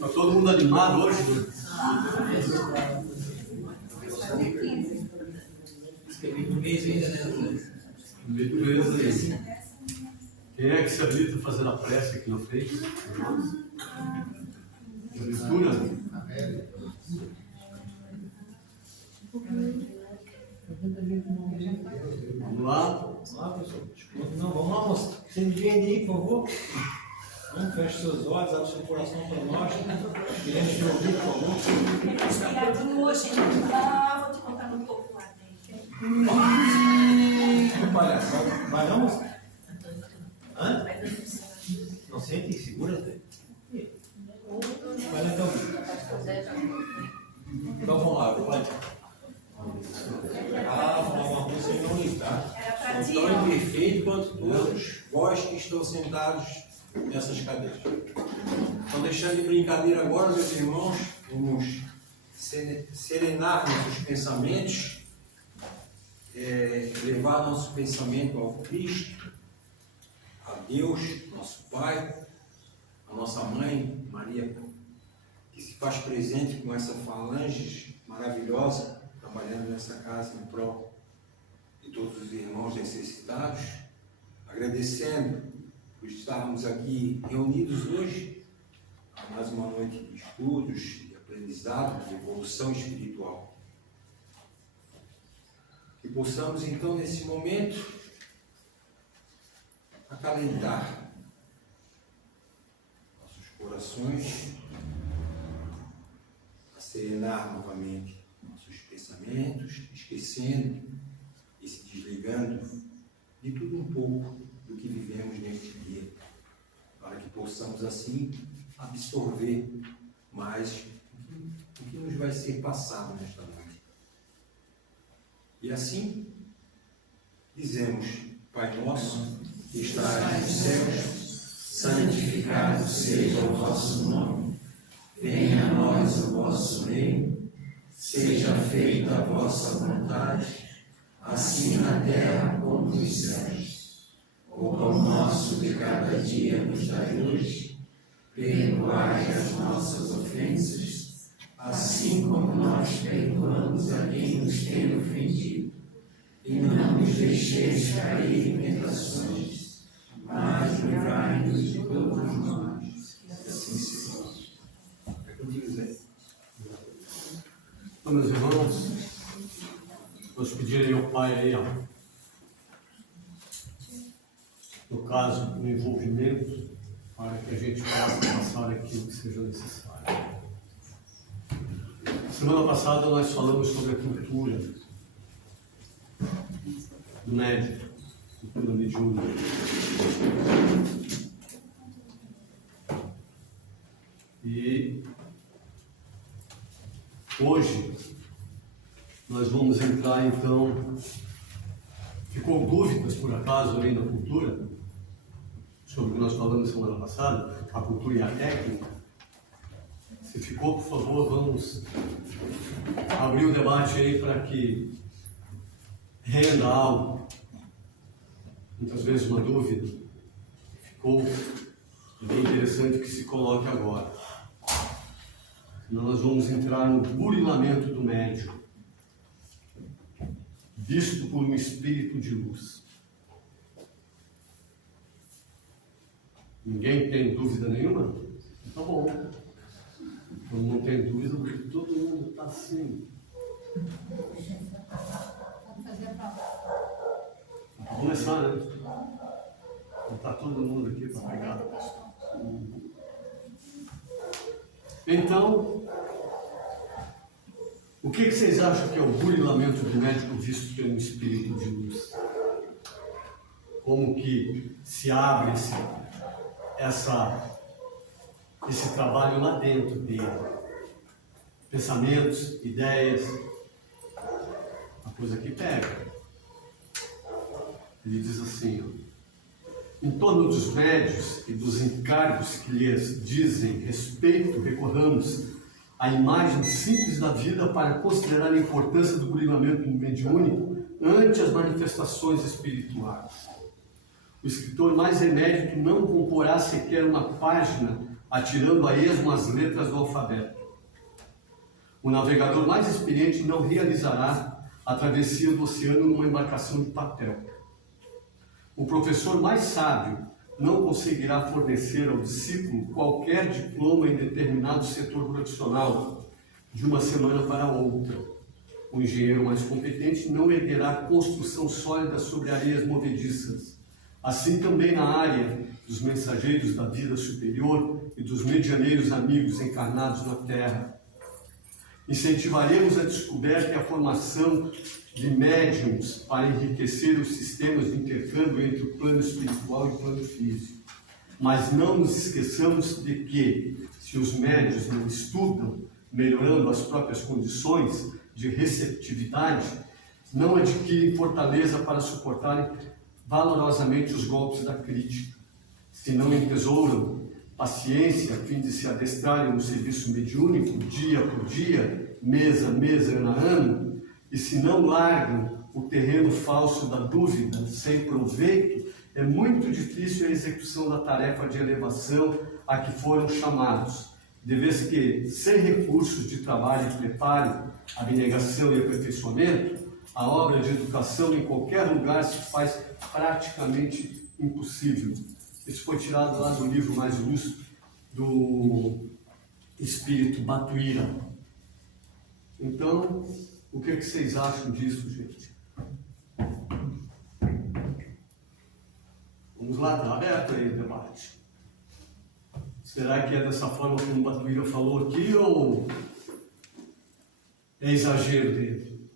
Está todo mundo animado hoje? No mês ainda, né? No meio do mês aí. Quem é que se habilita a fazer a prece aqui na frente? Leitura? Vamos lá? Vamos lá, pessoal. Não, vamos lá, moça. Você me vende aí, por favor. Não, feche seus olhos, abre seu coração para nós. Queremos te ouvir, por favor. Inspiradinho hoje, então, vou te contar um pouco lá dentro. Que palhaçada. Vai não, moça? Hã? Não sente? Segura-te. Vai lá então. Então vamos lá, vai. Ah, vou falar uma coisa que não lhe tá. São tão imperfeitos quanto todos vós que estão sentados nessas cadeiras. Então, deixando de brincadeira agora, meus irmãos, vamos serenar nossos pensamentos, levar nosso pensamento ao Cristo, a Deus, nosso Pai, a nossa Mãe, Maria, que se faz presente com essa falange maravilhosa, trabalhando nessa casa em prol de todos os irmãos necessitados, agradecendo por estarmos aqui reunidos hoje a mais uma noite de estudos, de aprendizado, de evolução espiritual. Que possamos então nesse momento acalentar nossos corações, a serenar novamente nossos pensamentos, esquecendo e se desligando de tudo um pouco do que vivemos neste dia, para que possamos assim absorver mais o que nos vai ser passado nesta noite. E assim dizemos: Pai nosso, que estás nos céus, santificado seja o vosso nome. Venha a nós o vosso reino. Seja feita a vossa vontade, assim na terra como nos céus. O pão nosso de cada dia nos dai hoje. Perdoai as nossas ofensas, assim como nós perdoamos a quem nos tem ofendido. E não nos deixeis cair em tentações, mas livrai-nos de todos os males. Assim seja. É contigo, Zé. Então, meus irmãos, vamos pedir ao Pai aí, ó, no caso, o envolvimento, para que a gente possa passar aquilo que seja necessário. Semana passada nós falamos sobre a cultura do médico, cultura mediúnica. E hoje nós vamos entrar então. Ficou dúvidas por acaso aí na cultura, sobre o que nós falamos semana passada, a cultura e a técnica? Se ficou, por favor, vamos abrir o debate aí para que renda algo. Muitas vezes uma dúvida ficou bem interessante que se coloque agora. Senão nós vamos entrar no burilamento do médium, visto por um espírito de luz. Ninguém tem dúvida nenhuma? Tá bom. Quando não tem dúvida, porque todo mundo está assim. Vamos começar, né? Está todo mundo aqui para pegar. Então, o que vocês acham que é o burilamento do médico visto pelo espírito de luz? Como que se abre esse trabalho lá dentro dele? Pensamentos, ideias, a coisa que pega. Ele diz assim, ó: em torno dos médios e dos encargos que lhes dizem respeito, recorramos à imagem simples da vida para considerar a importância do burilamento mediúnico ante as manifestações espirituais. O escritor mais emérito não comporá sequer uma página atirando a esmo as letras do alfabeto. O navegador mais experiente não realizará a travessia do oceano numa embarcação de papel. O professor mais sábio não conseguirá fornecer ao discípulo qualquer diploma em determinado setor profissional de uma semana para outra. O engenheiro mais competente não erguerá construção sólida sobre areias movediças. Assim também na área dos mensageiros da vida superior e dos medianeiros amigos encarnados na Terra. Incentivaremos a descoberta e a formação de médiums para enriquecer os sistemas de intercâmbio entre o plano espiritual e o plano físico. Mas não nos esqueçamos de que, se os médiuns não estudam, melhorando as próprias condições de receptividade, não adquirem fortaleza para suportarem valorosamente os golpes da crítica. Se não entesouram paciência a fim de se adestrarem no serviço mediúnico, dia por dia, mês a mês, ano a ano, e se não largam o terreno falso da dúvida sem proveito, é muito difícil a execução da tarefa de elevação a que foram chamados, de vez que, sem recursos de trabalho e preparo, abnegação e aperfeiçoamento, a obra de educação em qualquer lugar se faz praticamente impossível. Isso foi tirado lá do livro mais ilustre do Espírito Batuíra. Então, o que vocês acham disso, gente? Vamos lá, está aberto aí o debate. Será que é dessa forma como o Batuíra falou aqui ou é exagero dele?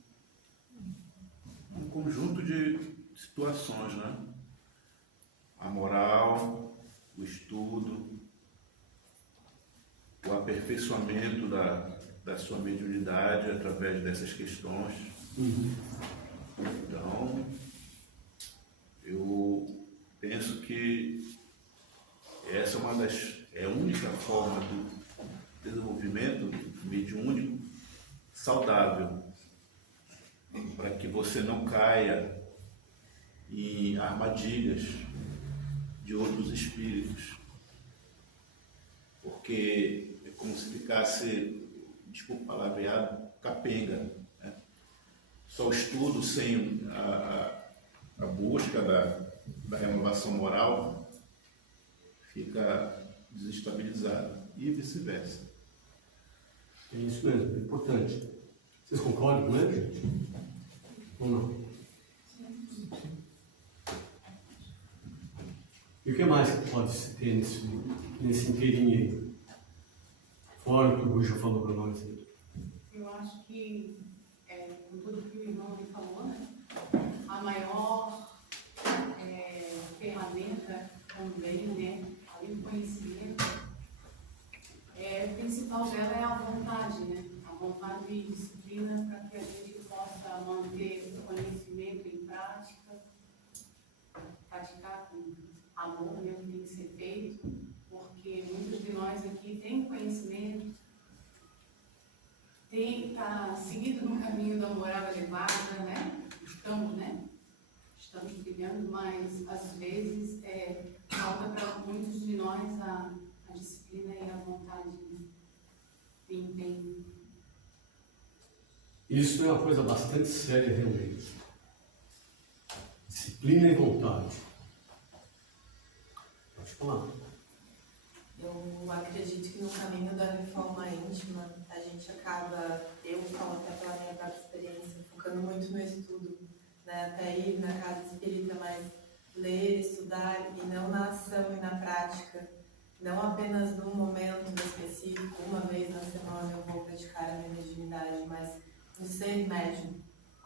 Um conjunto de situações, né? A moral, o estudo, o aperfeiçoamento da sua mediunidade através dessas questões. Então, eu penso que essa é a única forma do desenvolvimento mediúnico saudável, para que você não caia em armadilhas de outros espíritos, porque é como se ficasse, desculpa o palavreado, capenga, né? Só o estudo sem a busca da renovação moral fica desestabilizado e vice-versa. É isso mesmo, é importante. Vocês concordam com ele, gente? Ou não? E o que mais que pode se ter nesse inteirinho aí? Fora o que o Rui já falou para nós aí. Eu acho que, com tudo que o irmão me falou, né, a maior ferramenta também, né, além do conhecimento, o principal dela é a vontade, né? A vontade e disciplina para que a gente possa manter o conhecimento em prática, praticar com amor, né, o que tem que ser feito, porque muitos de nós aqui têm conhecimento, está seguido no caminho da moral elevada, né? Estamos trilhando, mas às vezes falta para muitos de nós a disciplina e a vontade de empenho. Isso é uma coisa bastante séria realmente. Disciplina e vontade. Pode falar. Eu acredito que no caminho da reforma íntima, a gente acaba, eu falo até pela minha própria experiência, focando muito no estudo, né? Até ir na casa espírita, mas ler, estudar, e não na ação e na prática. Não apenas num momento específico, uma vez na semana eu vou praticar a minha mediunidade, mas no ser médium,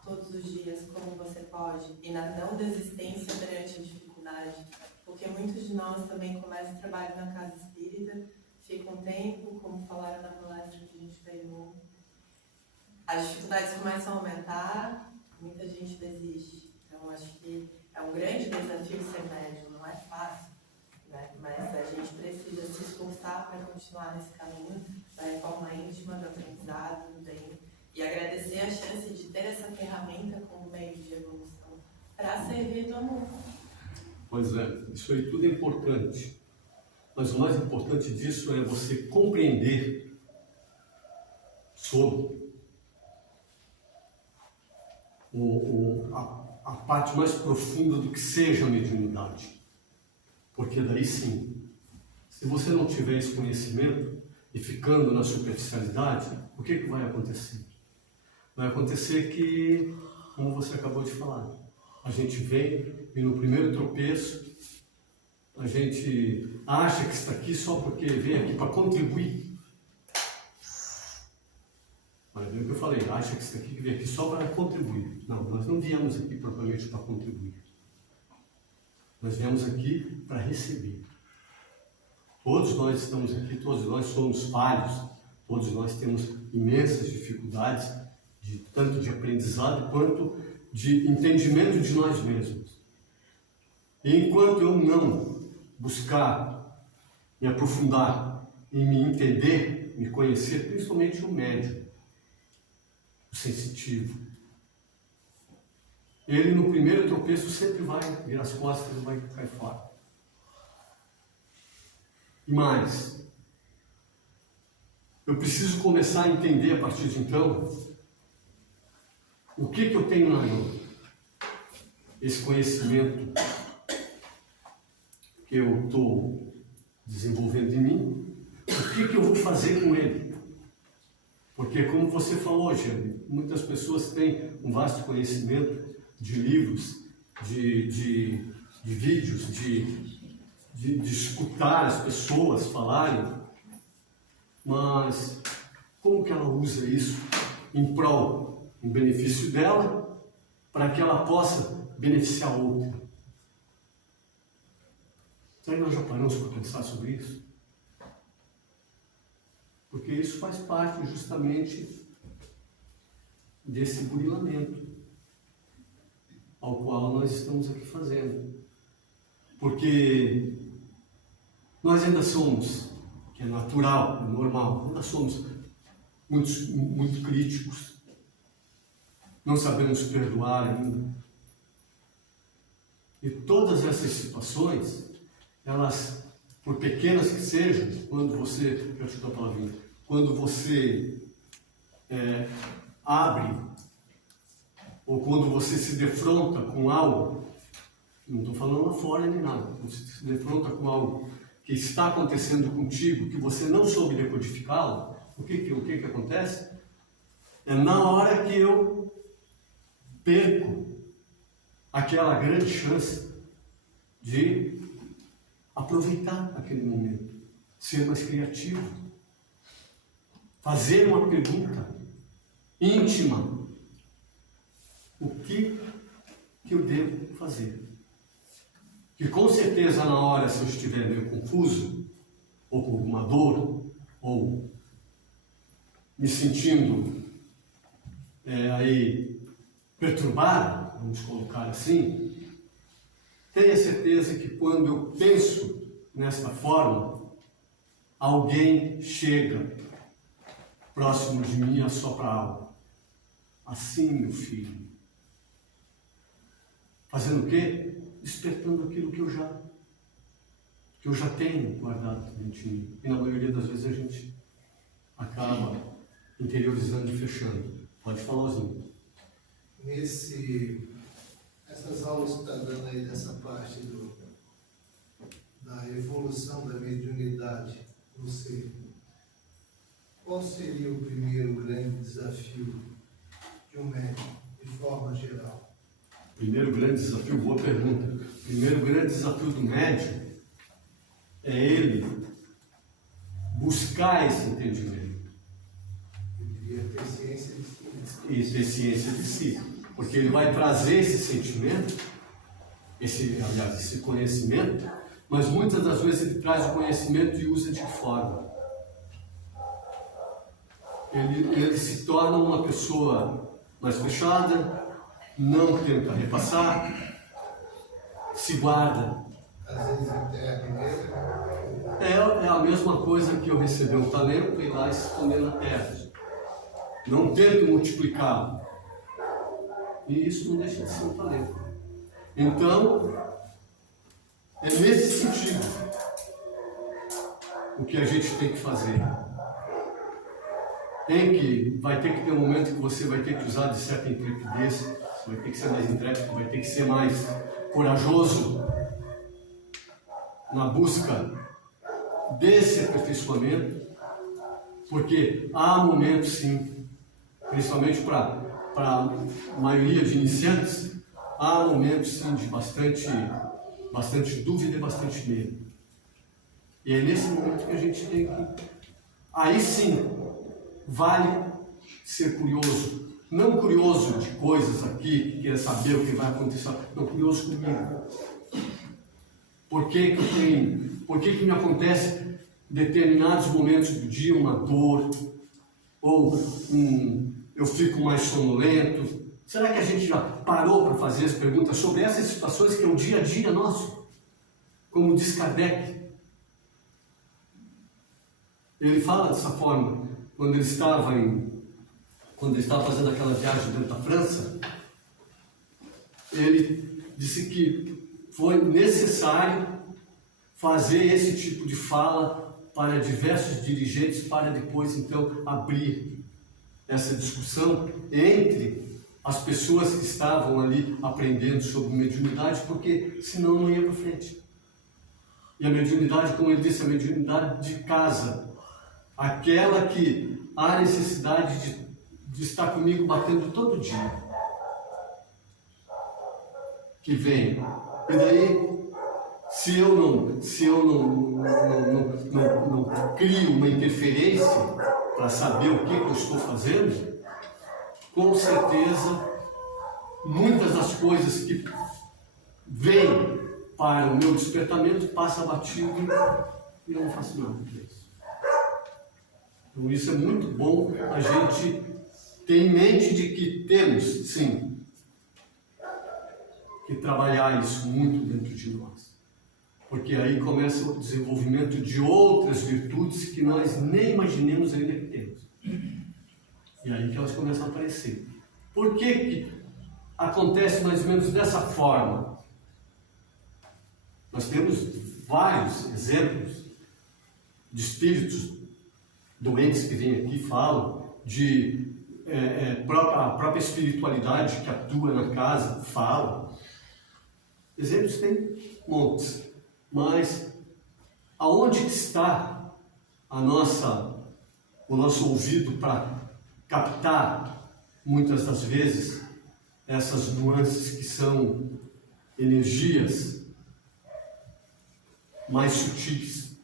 todos os dias, como você pode, e na não desistência perante a dificuldade. Porque muitos de nós também começam o trabalho na casa espírita, ficam um tempo, como falaram na palestra que a gente pegou, as dificuldades começam a aumentar, muita gente desiste. Então, acho que é um grande desafio ser médium, não é fácil, né? Mas a gente precisa se esforçar para continuar nesse caminho da reforma íntima, do aprendizado, do bem, e agradecer a chance de ter essa ferramenta como meio de evolução para servir do amor. Pois é, isso aí tudo é importante. Mas o mais importante disso é você compreender sobre a parte mais profunda do que seja a mediunidade. Porque daí sim, se você não tiver esse conhecimento e ficando na superficialidade, o que vai acontecer? Vai acontecer que, como você acabou de falar, a gente vem e no primeiro tropeço a gente acha que está aqui só porque vem aqui para contribuir. Olha, viu o que eu falei? Acha que está aqui, que vem aqui só para contribuir. Não, nós não viemos aqui propriamente para contribuir. Nós viemos aqui para receber. Todos nós estamos aqui, todos nós somos falhos, todos nós temos imensas dificuldades, tanto de aprendizado quanto de entendimento de nós mesmos. E enquanto eu não buscar me aprofundar em me entender, me conhecer, principalmente o médium, o sensitivo, ele no primeiro tropeço sempre vai virar as costas e vai cair fora. E mais, eu preciso começar a entender a partir de então o que eu tenho na mão, esse conhecimento que eu estou desenvolvendo em mim, o que eu vou fazer com ele? Porque, como você falou, Jeane, muitas pessoas têm um vasto conhecimento de livros, de vídeos, de escutar as pessoas falarem, mas como que ela usa isso em prol, em benefício dela, para que ela possa beneficiar outra? Será que nós já paramos para pensar sobre isso? Porque isso faz parte justamente desse burilamento ao qual nós estamos aqui fazendo. Porque nós ainda somos, que é natural, é normal, ainda somos muito críticos, não sabemos perdoar ainda. E todas essas situações, elas, por pequenas que sejam, quando você, eu chuto a palavrinha, quando você abre, ou quando você se defronta com algo, não estou falando lá fora nem nada, você se defronta com algo que está acontecendo contigo, que você não soube decodificá-lo, o que acontece? É na hora que eu perco aquela grande chance de aproveitar aquele momento, ser mais criativo, fazer uma pergunta íntima. O que eu devo fazer? Que com certeza na hora, se eu estiver meio confuso, ou com alguma dor, ou me sentindo aí perturbado, vamos colocar assim, tenha certeza que quando eu penso nesta forma, alguém chega próximo de mim e assopra algo. Assim, meu filho. Fazendo o quê? Despertando aquilo que eu já tenho guardado dentro de mim. E na maioria das vezes a gente acaba interiorizando e fechando. Pode falar, Osmar. Essas aulas que está dando aí nessa parte da evolução da mediunidade no ser, qual seria o primeiro grande desafio de um médium, de forma geral? Primeiro grande desafio, boa pergunta. Primeiro grande desafio do médium é ele buscar esse entendimento. Ele devia ter ciência de si. E ter ciência de si. Porque ele vai trazer esse sentimento, esse conhecimento, mas muitas das vezes ele traz o conhecimento e usa de que forma? Ele se torna uma pessoa mais fechada, não tenta repassar, se guarda. Às vezes enterra mesmo. É a mesma coisa que eu receber um talento e ir lá e se esconder na terra. Não tento multiplicá-lo. E isso não deixa de ser um talento. Então, é nesse sentido. o que a gente tem que fazer. Vai ter que ter um momento que você vai ter que usar de certa intrepidez, você vai ter que ser mais intrépido, vai ter que ser mais corajoso na busca desse aperfeiçoamento, porque há momentos, sim, principalmente para a maioria de iniciantes, há momentos, sim, de bastante dúvida e bastante medo. E é nesse momento que a gente tem que... Aí sim, vale ser curioso. Não curioso de coisas aqui, que quer saber o que vai acontecer. Não, curioso comigo. Por que que eu tenho? Por que que me acontece em determinados momentos do dia uma dor? Ou eu fico mais sonolento? Será que a gente já parou para fazer as perguntas sobre essas situações que é o dia a dia nosso? Como diz Kardec. Ele fala dessa forma, quando ele estava fazendo aquela viagem dentro da França, ele disse que foi necessário fazer esse tipo de fala para diversos dirigentes, para depois então abrir essa discussão entre as pessoas que estavam ali aprendendo sobre mediunidade, porque senão não ia para frente. E a mediunidade, como ele disse, a mediunidade de casa, aquela que há necessidade de estar comigo batendo todo dia, que vem. E daí, se eu não crio uma interferência para saber o que eu estou fazendo, com certeza, muitas das coisas que vêm para o meu despertamento passam batido e eu não faço nada com isso. Então isso é muito bom a gente ter em mente de que temos, sim, que trabalhar isso muito dentro de nós. Porque aí começa o desenvolvimento de outras virtudes que nós nem imaginemos ainda que temos. E aí que elas começam a aparecer. Por que acontece mais ou menos dessa forma? Nós temos vários exemplos de espíritos doentes que vêm aqui e falam, de a própria espiritualidade que atua na casa, fala. Exemplos tem montes, mas aonde está o nosso ouvido para captar, muitas das vezes, essas nuances que são energias mais sutis?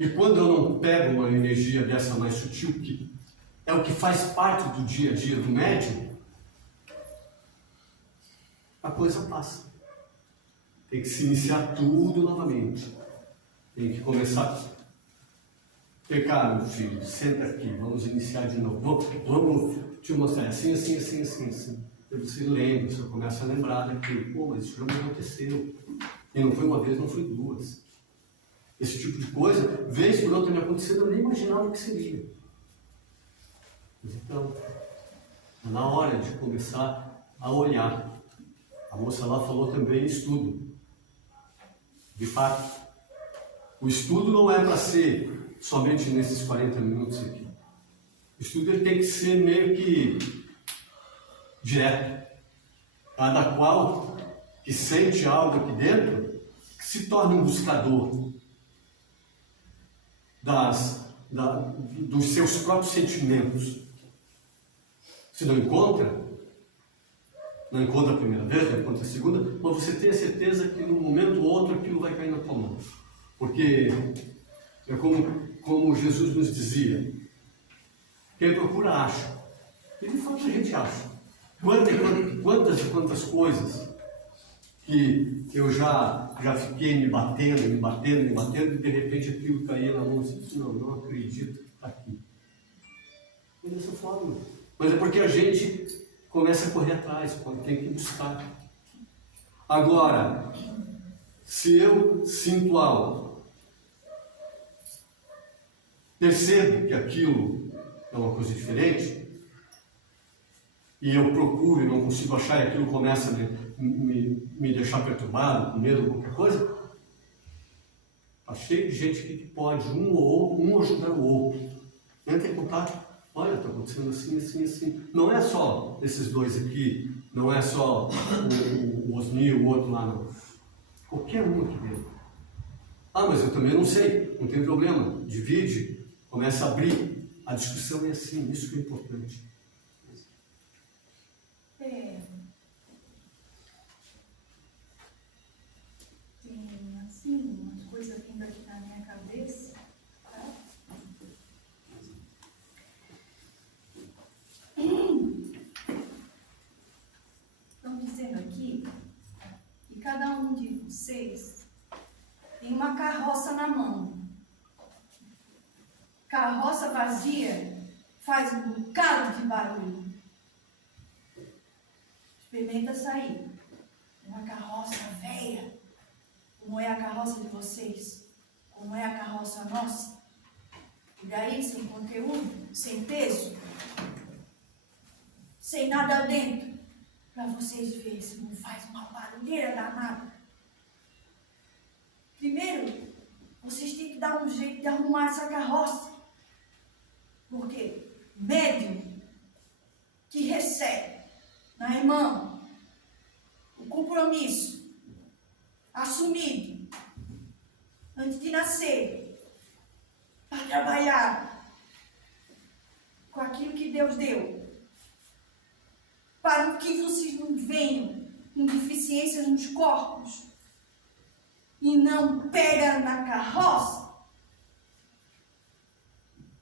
E quando eu não pego uma energia dessa mais sutil, que é o que faz parte do dia a dia do médium, a coisa passa. Tem que se iniciar tudo novamente. Tem que começar. Vem cá, meu filho, senta aqui, vamos iniciar de novo. Vamos te mostrar assim. E você lembra, você começa a lembrar daquilo. Pô, mas isso já me aconteceu. E não foi uma vez, não foi duas. Esse tipo de coisa, vez por outra me acontecendo, eu nem imaginava o que seria. Mas então, na hora de começar a olhar, a moça lá falou também estudo. De fato, o estudo não é para ser somente nesses 40 minutos aqui. O estudo ele tem que ser meio que direto. Cada qual que sente algo aqui dentro, que se torne um buscador dos seus próprios sentimentos. Se não encontra a primeira vez, não encontra a segunda, mas você tem a certeza que num momento ou outro aquilo vai cair na tua mão. Porque é como Jesus nos dizia, quem procura acha. E de fato a gente acha. Quantas e quantas coisas que eu já fiquei me batendo, e de repente aquilo caía na mão e disse, não acredito que está aqui. E dessa forma. Mas é porque a gente começa a correr atrás, tem que buscar. Agora, se eu sinto algo, percebo que aquilo é uma coisa diferente, e eu procuro e não consigo achar, e aquilo começa a me deixar perturbado, com medo, qualquer coisa, Está cheio de gente que pode um ajudar o outro. Entra em contato. Olha, está acontecendo assim, assim, assim. Não é só esses dois aqui, não é só o Osni, o outro lá, não. Qualquer um aqui dentro. Ah, mas eu também não sei, não tem problema. Divide, começa a abrir. A discussão é assim, isso que é importante. Tem, assim, umas coisas vindo aqui na minha cabeça, tá? Estão dizendo aqui que cada um de vocês tem uma carroça na mão. Carroça vazia faz um bocado de barulho. Experimenta sair. Uma carroça velha, como é a carroça de vocês, como é a carroça nossa. E daí, sem conteúdo, sem peso, sem nada dentro, para vocês verem se não faz uma barulheira danada. Primeiro, vocês têm que dar um jeito de arrumar essa carroça. Porque médium que recebe na irmã o compromisso assumido antes de nascer para trabalhar com aquilo que Deus deu, para que vocês não venham com deficiências nos corpos e não pegam na carroça,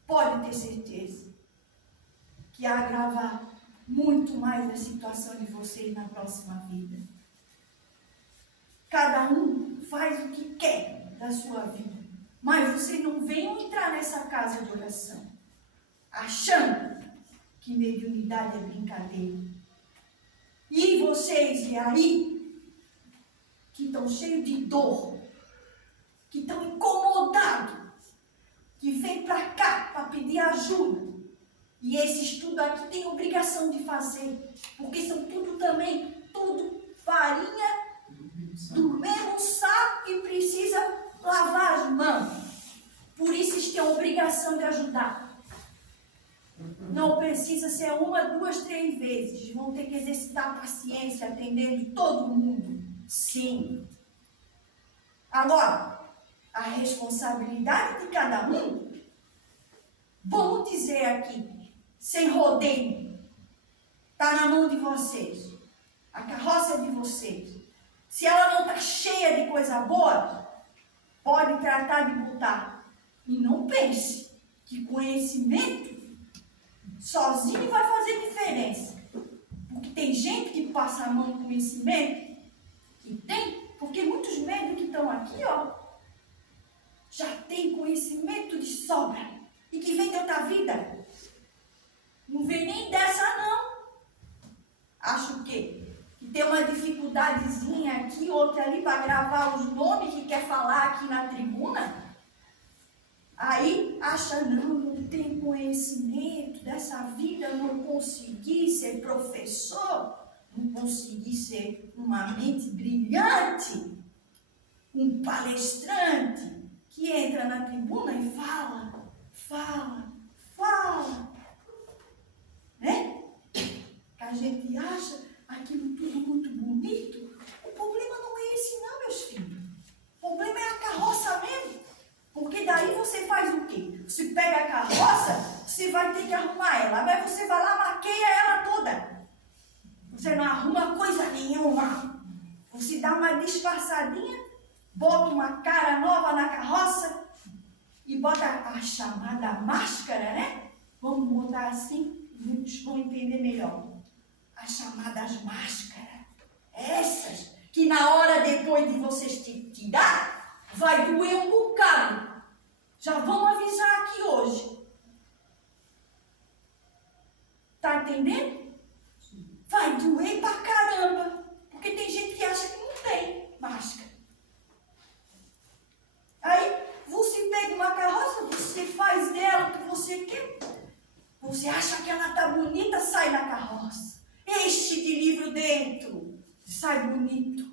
pode ter certeza que agravar muito mais a situação de vocês na próxima vida. Cada um faz o que quer da sua vida, mas vocês não venham entrar nessa casa de oração achando que mediunidade é brincadeira. E vocês, e aí, que estão cheios de dor, que estão incomodados, que vem para cá para pedir ajuda. E esse estudo aqui tem obrigação de fazer, porque são tudo farinha do mesmo saco que precisa lavar as mãos. Por isso eles têm a obrigação de ajudar. Não precisa ser 1, 2, 3 vezes. Vão ter que exercitar a paciência atendendo todo mundo. Sim. Agora, a responsabilidade de cada um, vamos dizer aqui, sem rodeio, está na mão de vocês. A carroça é de vocês. Se ela não está cheia de coisa boa, pode tratar de botar. E não pense que conhecimento sozinho vai fazer diferença. Porque tem gente que passa a mão no conhecimento, que tem, porque muitos médicos que estão aqui, ó, já tem conhecimento de sobra e que vem de outra vida. Não vem nem dessa, não. Acho que tem uma dificuldadezinha aqui, outra ali para gravar os nomes que quer falar aqui na tribuna. Aí acha, não tem conhecimento dessa vida, não consegui ser professor, não consegui ser uma mente brilhante, um palestrante que entra na tribuna e fala, né? Que a gente acha aquilo tudo muito bonito. O problema não é esse não, meus filhos. O problema é a carroça mesmo. Porque daí você faz o quê? Você pega a carroça, você vai ter que arrumar ela. Mas você vai lá, maqueia ela toda. Você não arruma coisa nenhuma. Você dá uma disfarçadinha, bota uma cara nova na carroça e bota a chamada máscara, né? Vamos botar assim, muitos vão entender melhor. As chamadas máscaras. Essas que na hora depois de vocês tirar, vai doer um bocado. Já vamos avisar aqui hoje. Tá entendendo? Vai doer pra caramba. Porque tem gente que acha que não tem máscara. Aí você pega uma carroça, você faz dela o que você quer. Você acha que ela tá bonita, sai da carroça. Enche de livro dentro. Sai bonito.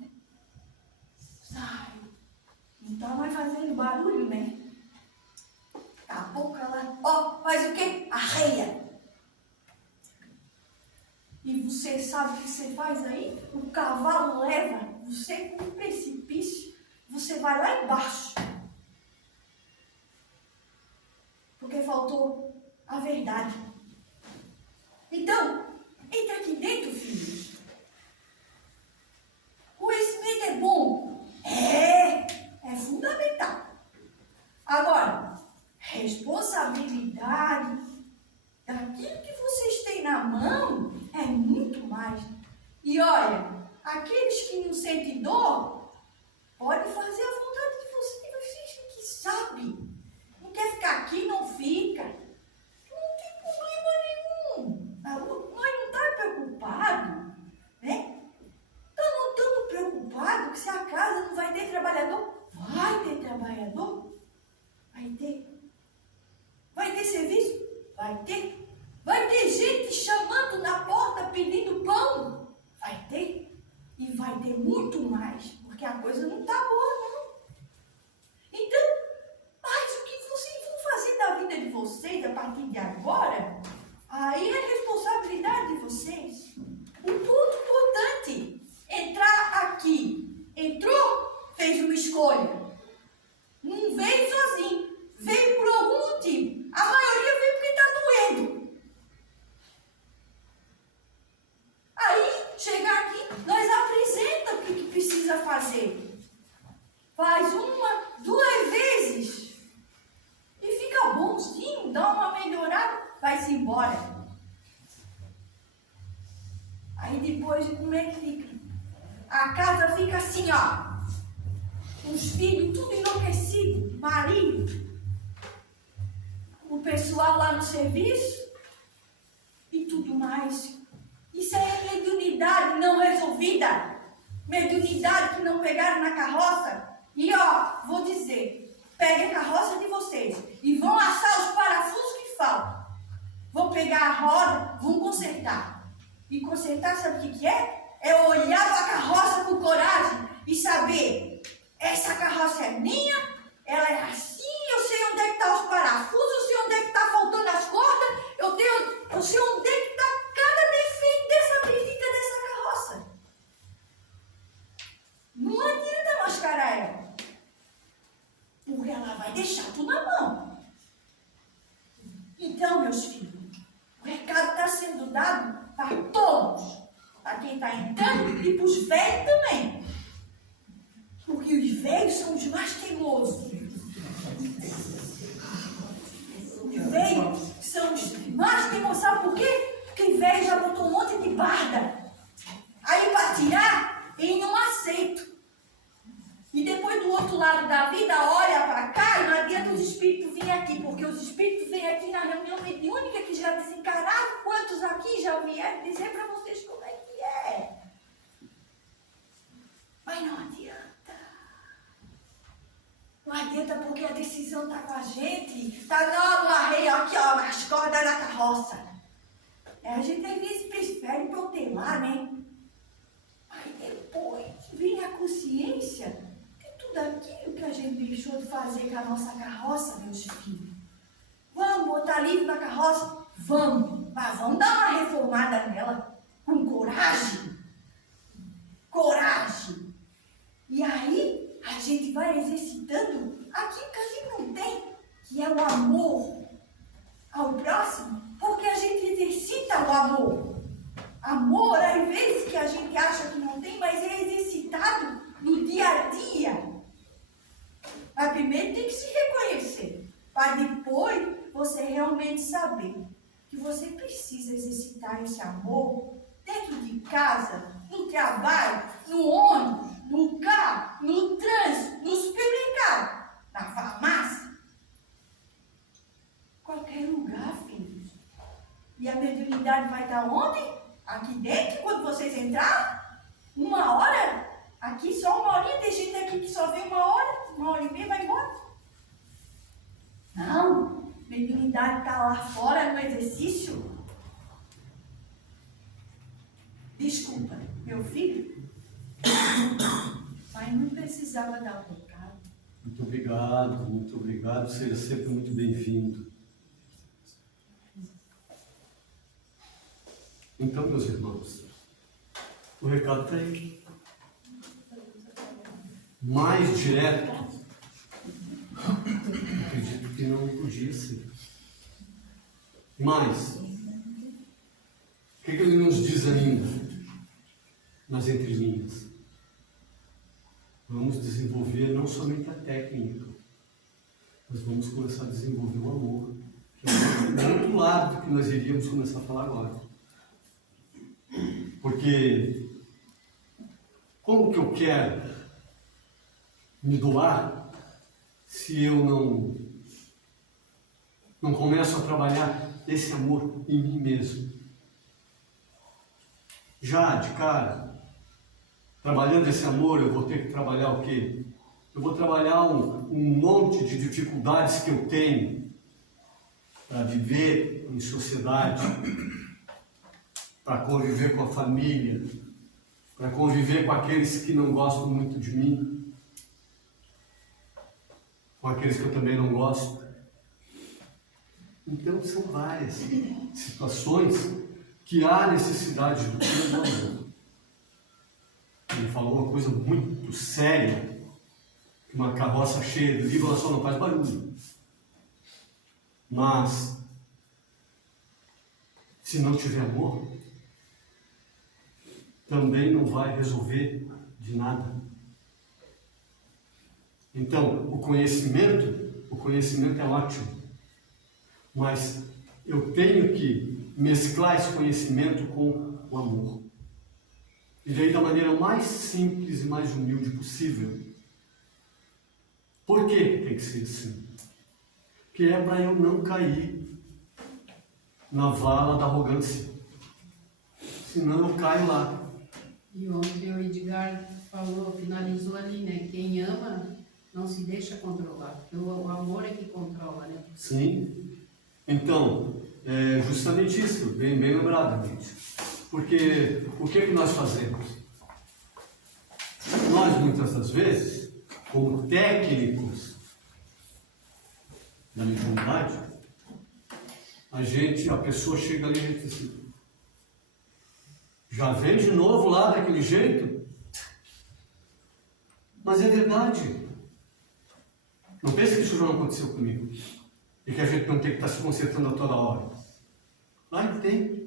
Sai. Não tá mais fazendo barulho, né? Daqui a pouco ela, ó, faz o quê? Arreia. E você sabe o que você faz aí? O cavalo leva você para um precipício. Você vai lá embaixo. Porque faltou a verdade. Então, entra aqui dentro, filhos. Conhecimento é bom? É fundamental. Agora, responsabilidade daquilo que vocês têm na mão é muito mais. E olha, aqueles que não sentem dor, pode fazer a vontade de vocês que sabem. Não quer ficar aqui, não fica. Não tem problema nenhum. Nós não estamos preocupados, né? Não estamos preocupados que se a casa não vai ter trabalhador. Vai ter trabalhador. Vai ter. Vai ter serviço? Vai ter. Vai ter gente chamando na porta pedindo pão? Vai ter. E vai ter muito mais, porque a coisa não está boa, não. Então, mas o que vocês vão fazer da vida de vocês a partir de agora, aí é responsabilidade de vocês. Um ponto importante, entrar aqui. Entrou, fez uma escolha. Não veio sozinho, veio por algum motivo. A maioria veio porque está doendo. Aí, chegar aqui, nós apresenta o que precisa fazer. Faz uma, 2 vezes. E fica bonzinho, dá uma melhorada, vai-se embora. Aí depois, como é que fica? A casa fica assim, ó. Os filhos tudo enlouquecido, marido. O pessoal lá no serviço. E tudo mais. Isso é mediunidade não resolvida. Mediunidade que não pegaram na carroça. E ó, vou dizer, peguem a carroça de vocês e vão assar os parafusos que faltam. Vão pegar a roda, vão consertar. E consertar, sabe o que é? É olhar para a carroça com coragem e saber, essa carroça é minha, ela é assim, eu sei onde é que estão os parafusos, eu sei onde é que está faltando as cordas, eu sei onde é que está cada defeito dessa bendita dessa carroça. Não adianta mascarar ela, porque ela vai deixar tudo na mão. Então, meus filhos, o recado está sendo dado para todos, para quem está entrando e para os velhos também. Porque os velhos são os mais teimosos. Os velhos são os mais teimosos. Sabe por quê? Porque o velho já botou um monte de barda. Aí para tirar, ele não aceita. E depois do outro lado da vida, olha para cá e não adianta os espíritos virem aqui. Porque os espíritos vêm aqui na reunião mediúnica que já desencararam. Quantos aqui já vieram dizer para vocês como é que é? Mas não adianta. Não adianta porque a decisão está com a gente. Está no arreio aqui, ó, nas cordas da carroça. A gente às vezes prefere protelar, né? Aí depois vem a consciência de tudo aquilo que a gente deixou de fazer com a nossa carroça, meus filhos. Vamos botar livro na carroça? Vamos. Mas vamos dar uma reformada nela. Com coragem. Coragem. E aí a gente vai exercitando aquilo que a gente não tem, que é o amor ao próximo, porque a gente exercita o amor. Amor, às vezes, que a gente acha que não tem, mas é exercitado no dia a dia. Mas primeiro tem que se reconhecer, para depois você realmente saber que você precisa exercitar esse amor dentro de casa, no trabalho, no ônibus, no carro, no trânsito, no supermercado, na farmácia. Qualquer lugar, filhos. E a mediunidade vai estar onde? Aqui dentro, quando vocês entrarem? 1 hora? Aqui só 1 horinha, tem gente aqui que só vem 1 hora, 1h30 e vai embora. Não, mediunidade está lá fora no exercício. Desculpa, meu filho, mas não precisava dar o recado. Muito obrigado, muito obrigado. Seja sempre muito bem-vindo. Então, meus irmãos, o recado está aí. Mais direto, acredito que não podia ser. Mas, o que ele nos diz ainda nas entrelinhas? Vamos desenvolver não somente a técnica, mas vamos começar a desenvolver o amor, que é o outro lado que nós iríamos começar a falar agora. Porque como que eu quero me doar se eu não começo a trabalhar esse amor em mim mesmo? Já de cara, trabalhando esse amor, eu vou ter que trabalhar o quê? Eu vou trabalhar um monte de dificuldades que eu tenho para viver em sociedade, para conviver com a família, para conviver com aqueles que não gostam muito de mim, com aqueles que eu também não gosto. Então, são várias situações que há necessidade do amor. Ele falou uma coisa muito séria, que uma carroça cheia de livro, ela só não faz barulho. Mas, se não tiver amor, também não vai resolver de nada. Então, o conhecimento é ótimo, mas eu tenho que mesclar esse conhecimento com o amor. E daí da maneira mais simples e mais humilde possível. Por que tem que ser assim? Porque é para eu não cair na vala da arrogância. Senão eu caio lá. E ontem o Edgar finalizou ali, né? Quem ama não se deixa controlar. O amor é que controla, né? Sim. Então, é justamente isso, bem lembrado, gente. Porque o que é que nós fazemos? Nós, muitas das vezes, como técnicos da mediunidade, a pessoa chega ali e diz assim, já vem de novo lá daquele jeito? Mas é verdade. Não pense que isso já não aconteceu comigo. E que a gente não tem que estar se consertando a toda hora. Claro que tem.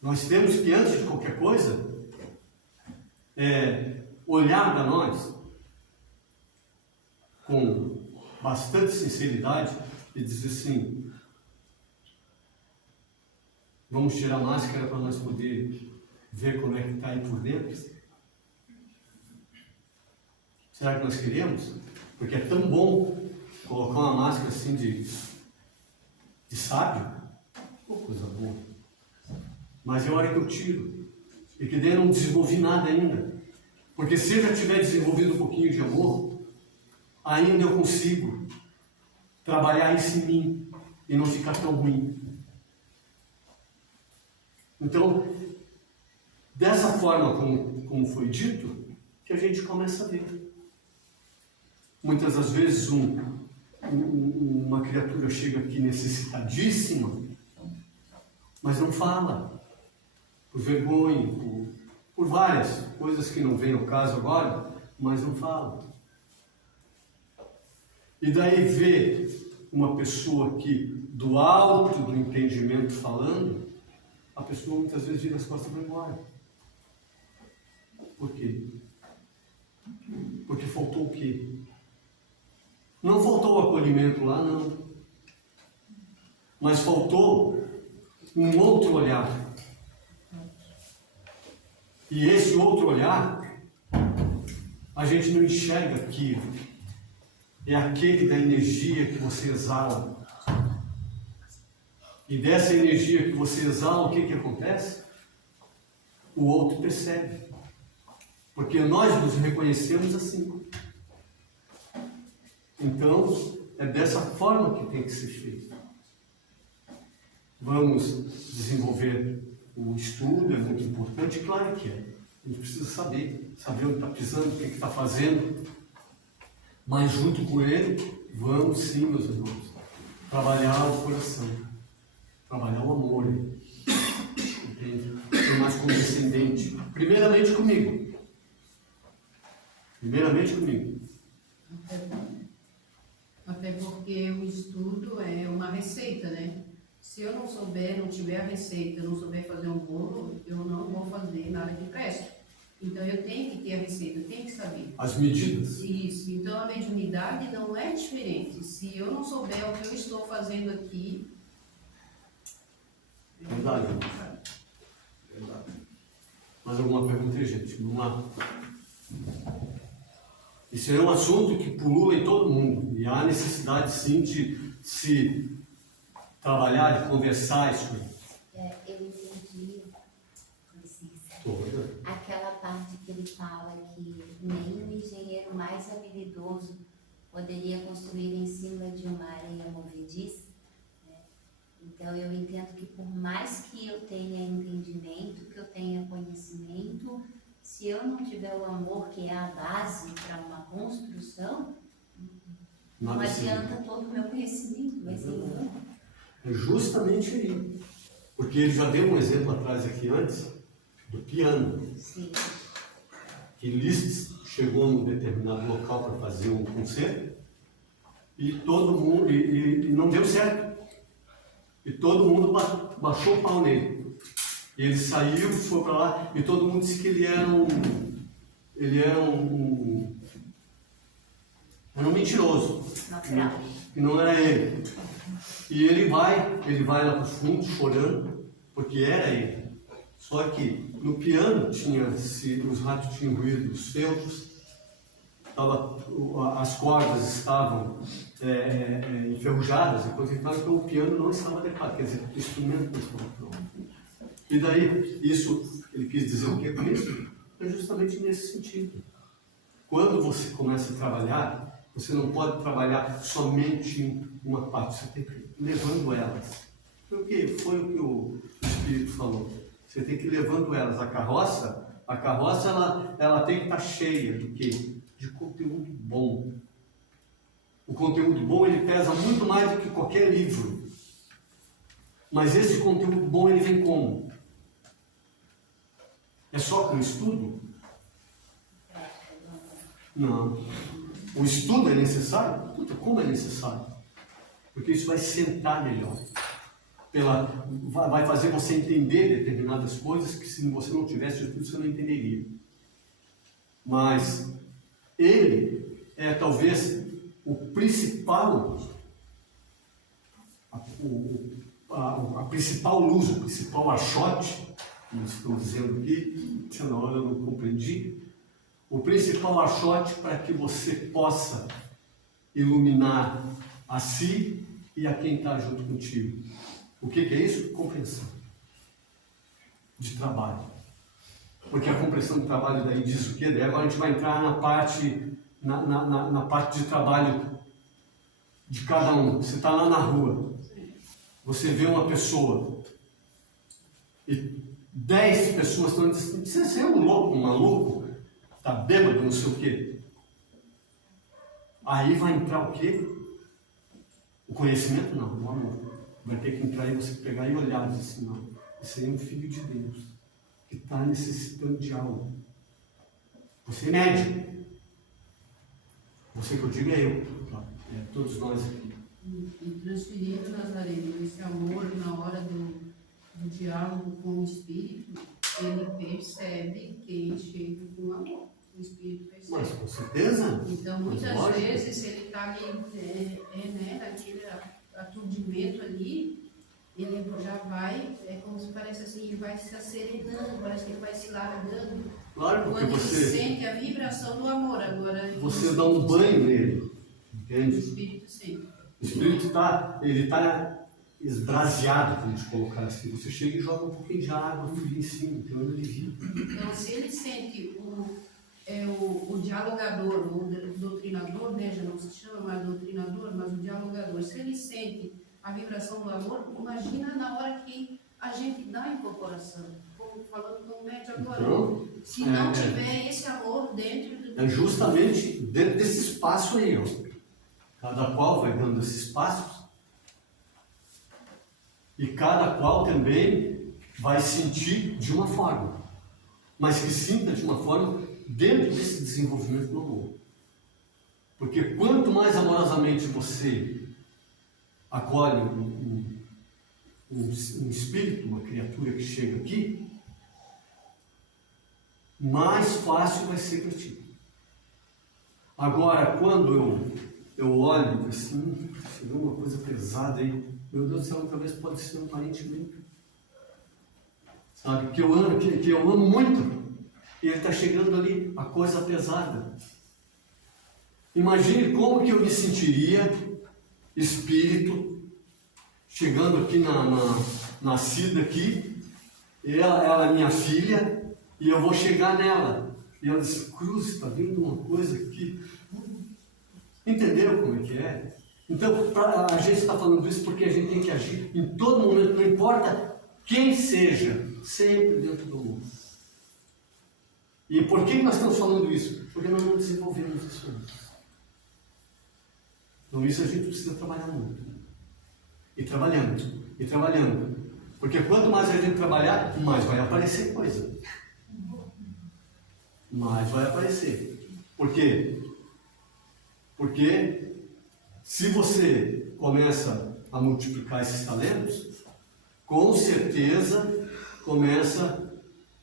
Nós temos que, antes de qualquer coisa, olhar para nós com bastante sinceridade e dizer assim, vamos tirar a máscara para nós poder ver como é que está aí por dentro? Será que nós queremos? Porque é tão bom colocar uma máscara assim de sábio. Pô, coisa boa. Mas é a hora que eu tiro. E que daí eu não desenvolvi nada ainda. Porque se eu já tiver desenvolvido um pouquinho de amor, ainda eu consigo trabalhar isso em mim e não ficar tão ruim. Uma dessa forma como foi dito, que a gente começa a ver. Muitas das vezes uma criatura chega aqui necessitadíssima, mas não fala, por vergonha, por várias coisas que não vêm ao caso agora, mas não fala. E daí vê uma pessoa que, do alto do entendimento falando, a pessoa muitas vezes vira as costas e vai embora. Por quê? Porque faltou o quê? Não faltou o acolhimento lá, não. Mas faltou um outro olhar. E esse outro olhar, a gente não enxerga aquilo. É aquele da energia que você exala. E dessa energia que você exala, o que acontece? O outro percebe. Porque nós nos reconhecemos assim. Então, é dessa forma que tem que ser feito. Vamos desenvolver o estudo, é muito importante, claro que é. A gente precisa saber onde está pisando, o que está fazendo. Mas junto com ele, vamos sim, meus irmãos, trabalhar o coração, trabalhar o amor, entende? Ser mais condescendente, primeiramente comigo. Até porque o estudo é uma receita, né? Se eu não souber, não tiver a receita, eu não souber fazer um bolo, eu não vou fazer nada que preste. Então eu tenho que ter a receita, eu tenho que saber. As medidas. Isso. Então a mediunidade não é diferente. Se eu não souber o que eu estou fazendo aqui... Verdade. Mais alguma pergunta aí, gente? Vamos lá. Isso é um assunto que pulula em todo mundo. E há necessidade, sim, de se trabalhar, de conversar isso. Eu entendi, Francisco, Toda. aquela parte que ele fala que nem o engenheiro mais habilidoso poderia construir em cima de uma areia movediça. Né? Então eu entendo que por mais que eu tenha entendimento, que eu tenha conhecimento, se eu não tiver o amor, que é a base para uma construção, não adianta todo o meu conhecimento, vai ser em vão. É justamente aí. Porque ele já deu um exemplo atrás aqui antes, do piano. Sim. Que Liszt chegou num determinado local para fazer um concerto e todo mundo, e não deu certo. E todo mundo baixou o pau nele. E ele saiu, foi para lá, e todo mundo disse que ele era um mentiroso. Natural. Que não era ele. E ele vai lá para o fundo chorando, porque era ele. Só que no piano os ratos tinham ruído dos feltros, as cordas estavam enferrujadas, e coisa e tal, então o piano não estava adequado, quer dizer, o instrumento não estava pronto. E daí, isso, ele quis dizer o que com isso? É justamente nesse sentido. Quando você começa a trabalhar, você não pode trabalhar somente em uma parte, você tem que ir levando elas. Foi o que o Espírito falou. Você tem que ir levando elas. A carroça ela tem que estar cheia do quê? De conteúdo bom. O conteúdo bom, ele pesa muito mais do que qualquer livro. Mas esse conteúdo bom, ele vem como? É só com estudo? Não. O estudo é necessário? Puta, como é necessário? Porque isso vai sentar melhor. Vai fazer você entender determinadas coisas que se você não tivesse estudo, você não entenderia. Mas ele é talvez o principal, a principal luz, o principal achote, como estão dizendo aqui, se na hora eu não compreendi, o principal achote para que você possa iluminar a si e a quem está junto contigo. O que é isso? Compreensão de trabalho. Porque a compreensão de trabalho daí diz o quê? Daí agora a gente vai entrar na parte de trabalho de cada um. Você está lá na rua, você vê uma pessoa e 10 pessoas estão dizendo, você é um louco, um maluco, está bêbado, não sei o quê. Aí vai entrar o quê? O conhecimento? Não, o amor. Vai ter que entrar e você pegar e olhar e dizer assim, não, esse aí é um filho de Deus, que está necessitando de algo. Você é médico. Você que eu digo é eu, tá? Todos nós aqui. E transferindo, Nazareno, esse amor na hora do diálogo com o Espírito, ele percebe quem chega com amor. O Espírito percebe. Mas com certeza. Então, muitas vezes, ele está ali, naquele aturdimento ali, ele já vai, é como se parece assim, ele vai se acerenando, parece que ele vai se largando. Claro, porque quando você... ele sente a vibração do amor. Agora, você dá um banho nele, entende? O Espírito sente. O Espírito está esbraseado, para a gente colocar assim. Você chega e joga um pouquinho de água fria em cima, então ele alivia. Então, se ele sente o dialogador, o doutrinador, né, já não se chama mais doutrinador, mas o dialogador, se ele sente a vibração do amor, imagina na hora que a gente dá a incorporação, como falando com o médium agora. Então, se não tiver esse amor dentro é justamente dentro desse espaço aí, ó. Cada qual vai dando esses passos e cada qual também vai sentir de uma forma, mas que sinta de uma forma dentro desse desenvolvimento do amor. Porque quanto mais amorosamente você acolhe um espírito, uma criatura que chega aqui, mais fácil vai ser para ti. Agora, quando eu olho assim, chegou uma coisa pesada aí, meu Deus do céu, talvez pode ser um parente meu, sabe, que eu amo muito, e ele está chegando ali, a coisa pesada. Imagine como que eu me sentiria, espírito, chegando aqui nascida aqui, ela é minha filha, e eu vou chegar nela. E ela diz, Cruz, está vindo uma coisa aqui. Entenderam como é que é? Então, a gente está falando isso porque a gente tem que agir em todo momento, não importa quem seja, sempre dentro do amor. E por que nós estamos falando isso? Porque nós não desenvolvemos isso antes. Então isso a gente precisa trabalhar muito. E trabalhando. Porque quanto mais a gente trabalhar, mais vai aparecer coisa. Mais vai aparecer. Por quê? Porque se você começa a multiplicar esses talentos, com certeza começa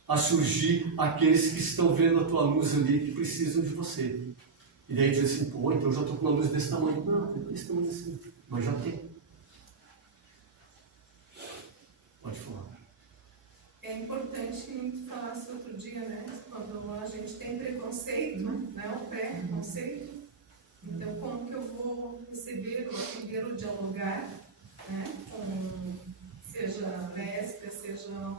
a surgir aqueles que estão vendo a tua luz ali, que precisam de você. E daí diz assim, pô, então eu já estou com uma luz desse tamanho. Não, desse tamanho assim, mas já tem. Pode falar. É importante que tu falasse outro dia, né? Quando a gente tem preconceito, né? O pré-conceito. Então, como que eu vou receber ou atender ou dialogar, né? Seja lésbica, seja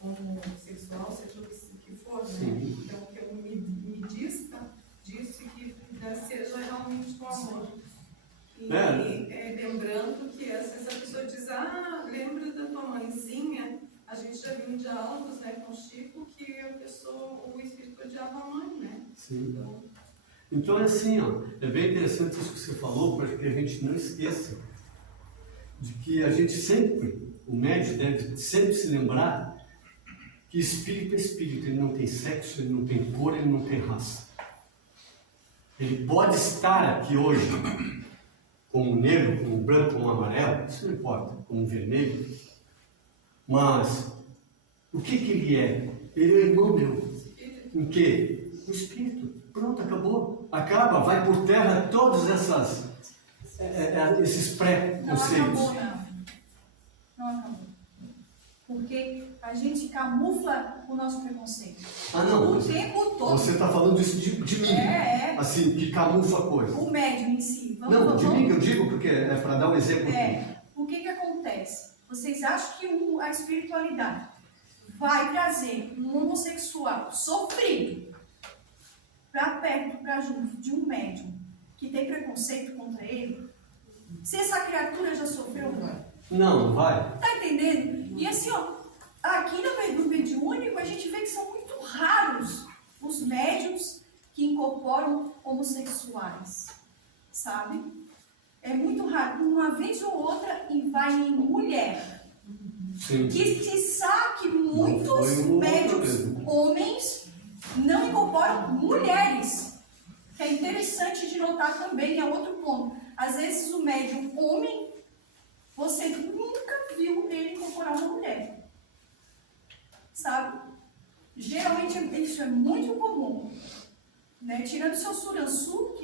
homossexual, seja o que for, né? Sim. Então, que eu me dista disso e que seja realmente com amor. E lembrando que às vezes a pessoa diz, lembra da tua mãezinha? A gente já viu em diálogos, né, com o Chico, que a pessoa, o espírito odiava a mãe, né? Sim. Então é assim, ó, é bem interessante isso que você falou, para que a gente não esqueça de que a gente sempre, o médium deve sempre se lembrar que espírito é espírito, ele não tem sexo, ele não tem cor, ele não tem raça. Ele pode estar aqui hoje como negro, como branco, como amarelo, isso não importa, como vermelho, mas o que ele é? Ele é o irmão meu. Em quê? O espírito. Pronto, acabou. Acaba, vai por terra todos esses pré-conceitos. Não acabou, não acabou. Porque a gente camufla o nosso preconceito. Não. O tempo todo. Você está falando isso de mim. Assim, que camufla a coisa. O médium em si. De mim que eu digo, porque é para dar um exemplo. O que acontece? Vocês acham que a espiritualidade vai trazer um homossexual sofrido para perto, para junto de um médium que tem preconceito contra ele? Se essa criatura já sofreu, não vai. Tá entendendo? E assim, ó, aqui no mediúnico a gente vê que são muito raros os médiums que incorporam homossexuais, sabe? É muito raro. Uma vez ou outra vai em mulher. Sim. Que sabe que muitos médiums homens não incorporam mulheres. Que é interessante de notar também, é outro ponto. Às vezes o médium homem, você nunca viu ele incorporar uma mulher. Sabe? Geralmente isso é muito comum. Né? Tirando o seu Suransu,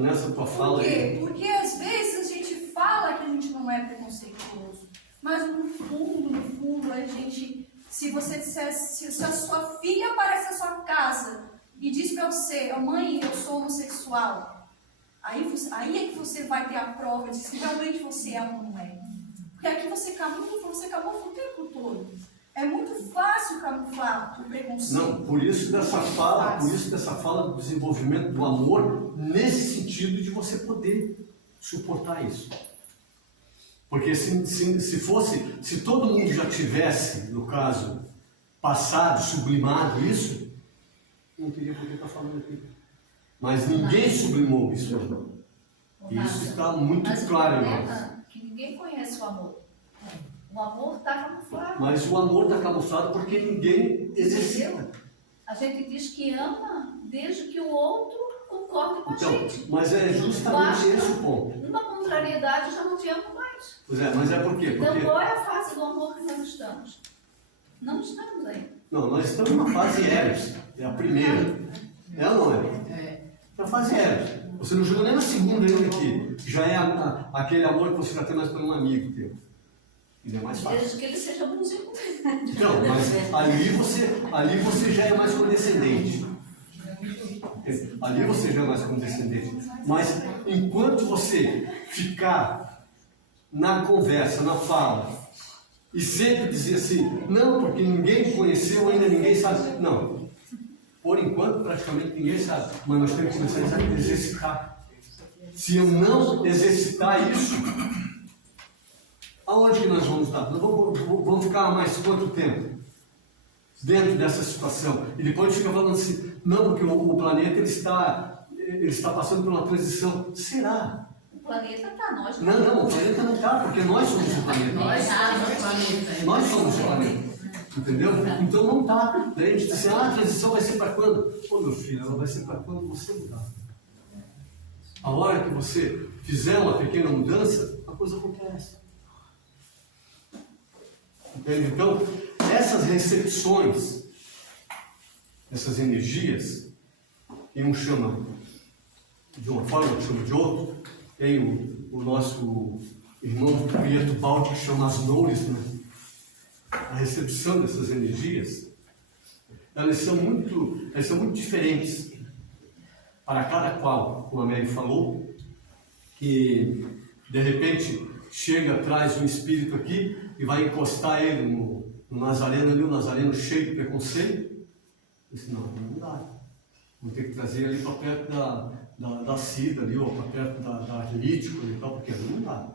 nessa tua fala. Por quê? Porque às vezes a gente fala que a gente não é preconceituoso, mas no fundo a gente, se a sua filha aparece na sua casa e diz pra você, mãe, eu sou homossexual, aí é que você vai ter a prova de se realmente você é ou não é. Porque aqui você camufla o tempo todo. É muito fácil camuflar o preconceito. Não, por isso dessa fala do desenvolvimento do amor, nesse sentido de você poder suportar isso. Porque se todo mundo já tivesse, no caso, passado, sublimado isso, não teria por que estar falando aqui. Mas ninguém sublimou isso ainda. Isso está muito Mas claro o em problema nós. é que ninguém conhece o amor. O amor está camuflado. Mas o amor está camuflado porque ninguém exercita. A gente diz que ama desde que o outro concorde com a Então, gente. mas é justamente esse o ponto. Uma contrariedade já não te amo mais. Pois é, mas é por quê? Então Porque qual é a fase do amor que nós estamos? Não estamos aí. não, nós estamos numa fase Eros, é a primeira. É ou não é? É. É a fase Eros. Você não chegou nem na segunda ainda que já é aquele amor que você já tem mais por um amigo teu. Isso é mais fácil. Desde que ele seja bonzinho comigo. Não, mas ali você já é mais condescendente. Ali você já é mais condescendente. Mas enquanto você ficar na conversa, na fala, e sempre dizer assim, não, porque ninguém conheceu ainda, ninguém sabe. Não. Por enquanto, praticamente ninguém sabe. Mas nós temos que começar a exercitar. Se eu não exercitar isso, aonde que nós vamos dar? Nós vamos ficar mais quanto tempo dentro dessa situação? E depois fica falando assim, não, porque o planeta ele está passando por uma transição. Será? O planeta está, nós. Não, o planeta não está, porque nós somos o planeta. Nós somos o planeta. Nós somos o planeta. Entendeu? Então não está. Daí a gente diz assim, a transição vai ser para quando? Ô meu filho, ela vai ser para quando você mudar. A hora que você fizer uma pequena mudança, a coisa acontece. Entende? Então, essas recepções, essas energias, que um chama de uma forma, outro chama de outra, tem o nosso irmão Prieto Baldi que chama as Noures, né? A recepção dessas energias, elas são muito diferentes para cada qual, como a Mary falou, que de repente chega, traz um espírito aqui e vai encostar ele no Nazareno ali, o Nazareno cheio de preconceito. Eu disse, não dá. Vou ter que trazer ele para perto da Cida ali, ou para perto da Arlítico e tal, porque ali não dá.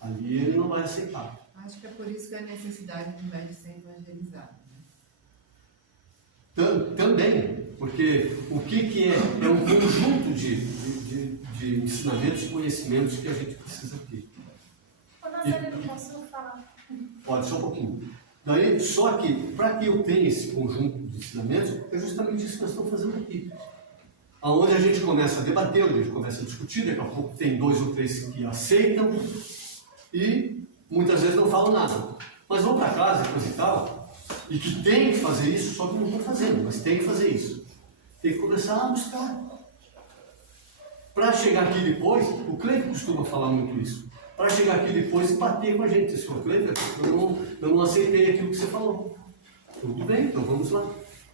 Ali ele não vai aceitar. Acho que é por isso que a necessidade do médium ser evangelizado. Também, porque o que é? É um conjunto de ensinamentos e conhecimentos que a gente precisa ter. Ô, Nazareno, posso falar? Pode, só um pouquinho. Daí, só que, para que eu tenha esse conjunto de ensinamentos, é justamente isso que nós estamos fazendo aqui. Onde a gente começa a debater, onde a gente começa a discutir, daqui a pouco tem 2 ou 3 que aceitam e muitas vezes não falam nada. Mas vão para casa, coisa e tal, e que tem que fazer isso, só que não estão fazendo, mas tem que fazer isso. Tem que começar a buscar. Para chegar aqui depois, o Cleiton costuma falar muito isso. Para chegar aqui depois e bater com a gente. Senhor Cleiton, eu não aceitei aquilo que você falou. Tudo bem, então vamos lá.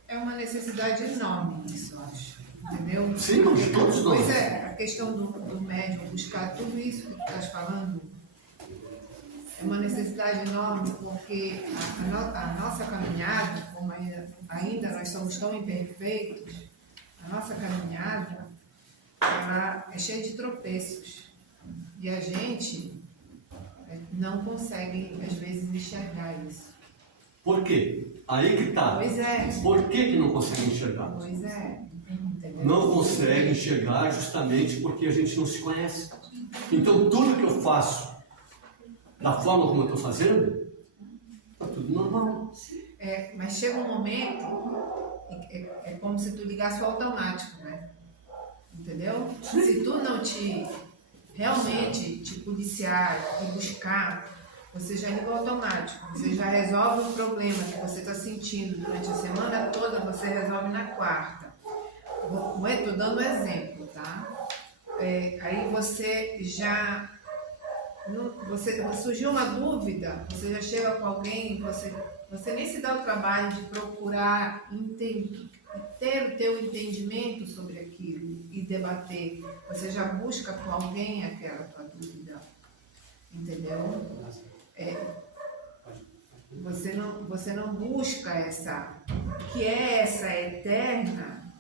É uma necessidade enorme isso, eu acho. Entendeu? Sim, mas de todos nós. Pois é, a questão do médium buscar tudo isso que tu estás falando é uma necessidade enorme, porque a nossa caminhada, como ainda nós somos tão imperfeitos, a nossa caminhada ela é cheia de tropeços. E a gente não consegue, às vezes, enxergar isso. Por quê? Aí que está. Pois é. Por que não consegue enxergar? Pois é. Entendeu? Não consegue enxergar justamente porque a gente não se conhece. Então, tudo que eu faço, da forma como eu estou fazendo, está tudo normal. Mas chega um momento, é como se tu ligasse o automático, né? Entendeu? Se tu não realmente te policiar e buscar, você já liga o automático, você já resolve o problema que você está sentindo durante a semana toda, você resolve na quarta. Estou dando um exemplo, tá? Aí você já... surgiu uma dúvida, você já chega com alguém, você nem se dá o trabalho de procurar ter o teu entendimento sobre aquilo e debater. Você já busca com alguém aquela tua dúvida, entendeu? Você não busca essa eterna,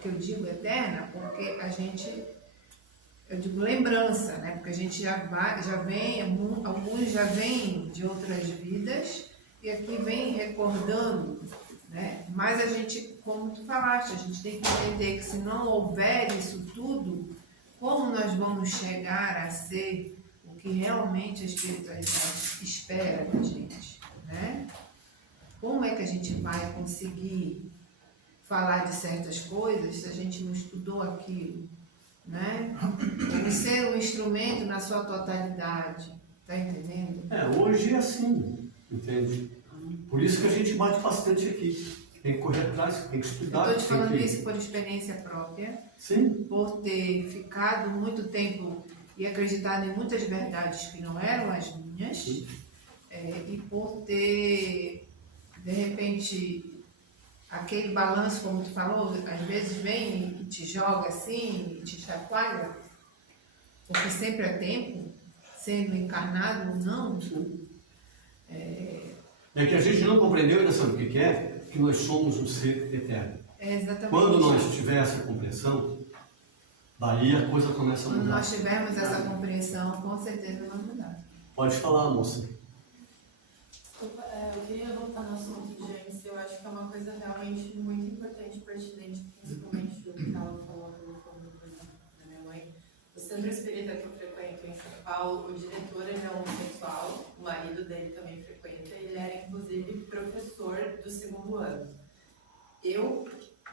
que eu digo eterna, porque a gente... Eu digo lembrança, né? Porque a gente já vem, alguns já vêm de outras vidas e aqui vem recordando né? Mas a gente, como tu falaste, a gente tem que entender que se não houver isso tudo, como nós vamos chegar a ser o que realmente a espiritualidade espera da gente, né? Como é que a gente vai conseguir falar de certas coisas se a gente não estudou aquilo, né? Como ser um instrumento na sua totalidade, tá entendendo? Hoje é assim, entende? Por isso que a gente bate bastante aqui. Tem que correr atrás, tem que estudar. Estou te falando isso por experiência própria. Sim. Por ter ficado muito tempo e acreditado em muitas verdades que não eram as minhas. E por ter, de repente, aquele balanço, como tu falou, às vezes vem e te joga assim, e te chacoalha, porque sempre é tempo, sendo encarnado ou não. É que a gente não compreendeu, ainda sabe o que é? Que nós somos um ser eterno. Exatamente. Quando nós tivermos essa compreensão, daí a coisa começa a mudar. Quando nós tivermos essa compreensão, com certeza vai mudar. Pode falar, moça. Eu queria voltar no assunto de James. Eu acho que é uma coisa realmente muito importante e pertinente, principalmente o que ela falou da minha mãe. O centro espírita que eu frequento em São Paulo, o diretor ele é homossexual, o marido dele também frequenta, ele era inclusive professor do 2º ano. Eu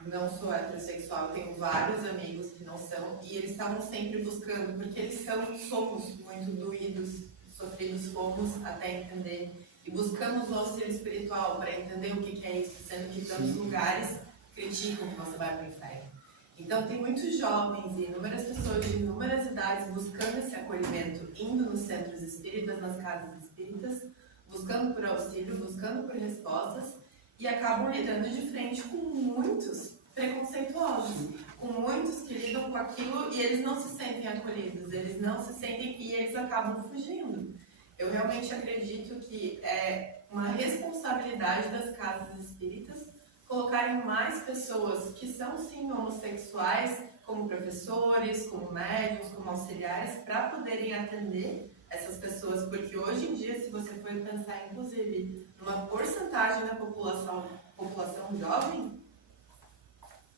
não sou heterossexual, tenho vários amigos que não são, e eles estavam sempre buscando, porque eles somos muito doídos, sofridos fomos até entender, e buscamos o auxílio espiritual para entender o que é isso, sendo que tantos lugares criticam que você vai para o inferno. Então, tem muitos jovens e inúmeras pessoas de inúmeras idades buscando esse acolhimento, indo nos centros espíritas, nas casas espíritas, buscando por auxílio, buscando por respostas, e acabam lidando de frente com muitos preconceituosos, com muitos que lidam com aquilo e eles não se sentem acolhidos, eles não se sentem e eles acabam fugindo. Eu realmente acredito que é uma responsabilidade das casas espíritas colocarem mais pessoas que são sim homossexuais, como professores, como médicos, como auxiliares, para poderem atender essas pessoas, porque hoje em dia, se você for pensar, inclusive, numa porcentagem da população jovem,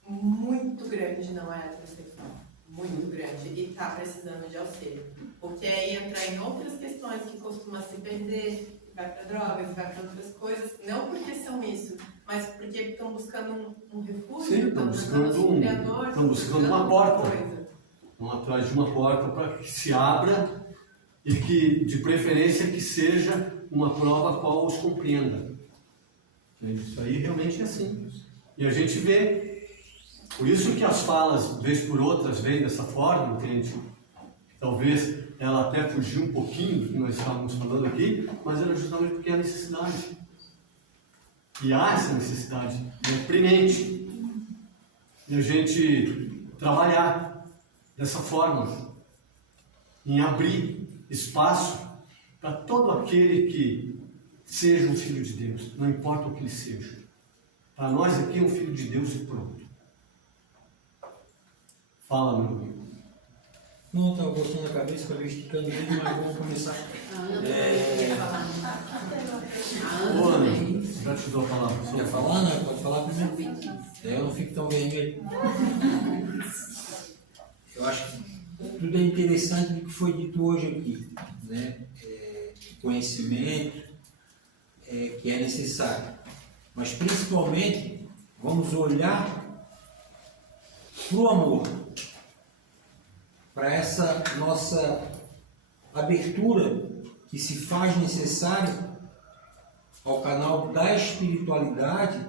muito grande não é heterossexual, muito grande, e está precisando de auxílio, porque aí entra em outras questões que costuma se perder, vai para drogas, vai para outras coisas, não porque são isso, mas porque estão buscando um refúgio, Sim, estão buscando uma porta. Estão atrás de uma porta para que se abra e que, de preferência, que seja uma prova a qual os compreenda. Isso aí realmente é assim. E a gente vê, por isso que as falas, vez por outras, vêm dessa forma, entende? Talvez ela até fugiu um pouquinho do que nós estávamos falando aqui, mas era justamente porque é a necessidade. E há essa necessidade, é premente, de a gente trabalhar dessa forma, em abrir espaço para todo aquele que seja um filho de Deus, não importa o que ele seja. Para nós aqui é um filho de Deus e pronto. Fala, meu amigo. Não, estava gostando da cabeça, estava esticando ele, mas vamos começar. Ô, Ana, já te dou a palavra. Quer falar, Ana? Pode falar primeiro. Eu não fico tão vermelho. Eu acho que tudo é interessante do que foi dito hoje aqui, né? Conhecimento que é necessário. Mas principalmente, vamos olhar para o amor, para essa nossa abertura que se faz necessária ao canal da espiritualidade,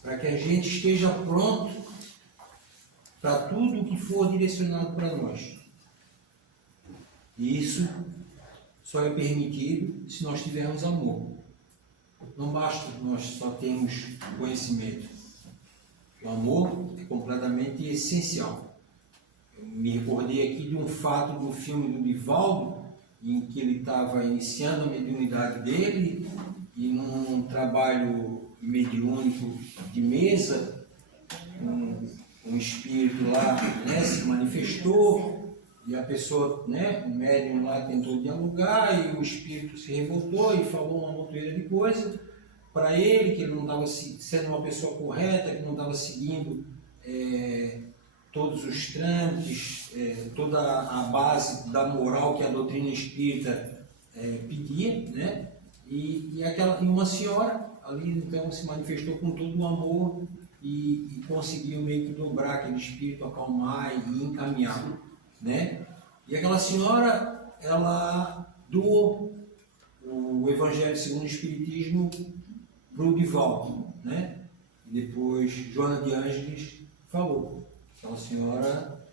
para que a gente esteja pronto para tudo que for direcionado para nós. E isso só é permitido se nós tivermos amor. Não basta nós só termos conhecimento. O amor é completamente essencial. Eu me recordei aqui de um fato do filme do Divaldo, em que ele estava iniciando a mediunidade dele, e num trabalho mediúnico de mesa, um espírito lá, né, se manifestou, e a pessoa, né, o médium lá tentou dialogar, e o espírito se revoltou e falou uma montoeira de coisa, para ele, que ele não estava sendo uma pessoa correta, que não estava seguindo todos os trâmites, toda a base da moral que a doutrina espírita pedia, né? E uma senhora ali então se manifestou com todo o amor e conseguiu meio que dobrar aquele espírito, acalmar e encaminhar, né? E aquela senhora, ela doou o Evangelho segundo o Espiritismo para o Divaldo, né? E depois Joana de Ângeles falou. Aquela senhora,